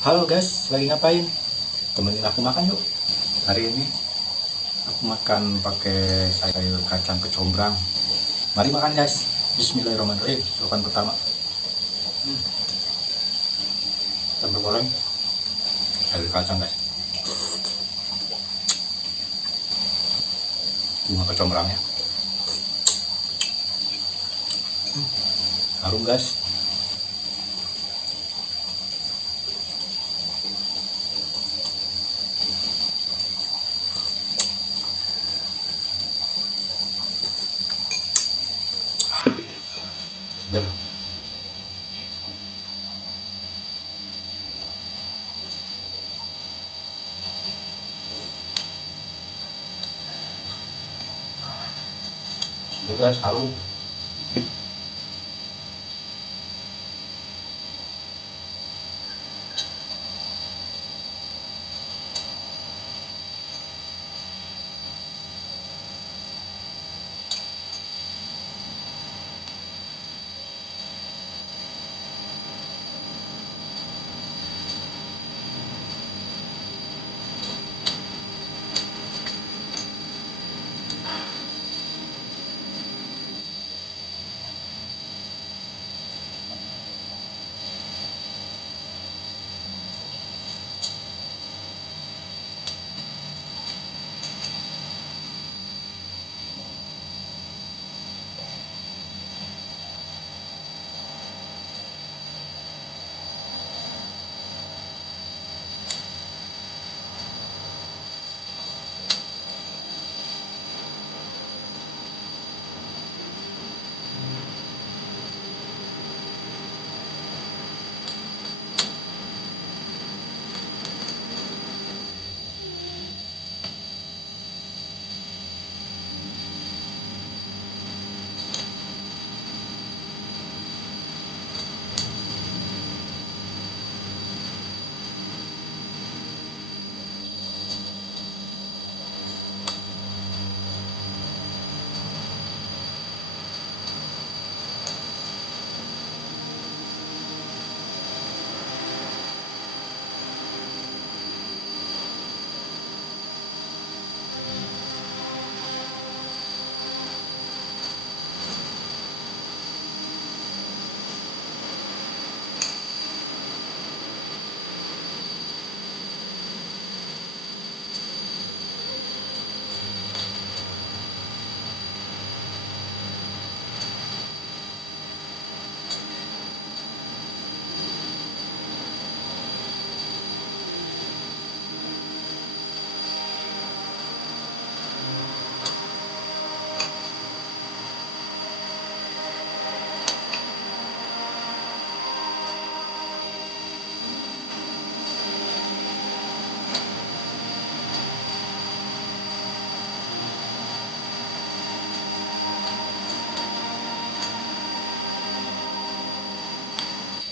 Halo guys, lagi ngapain? Temenin aku makan yuk. Hari ini aku makan pakai sayur kacang kecombrang. Mari makan guys. Bismillahirrahmanirrahim. Suruhan pertama. Sambal goreng sayur kacang guys. Bunga kecombrangnya. Harum guys. Sedap. Sedap guys, harum.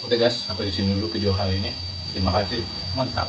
Oke guys, sampai di sini dulu video kali ini. Terima kasih, mantap.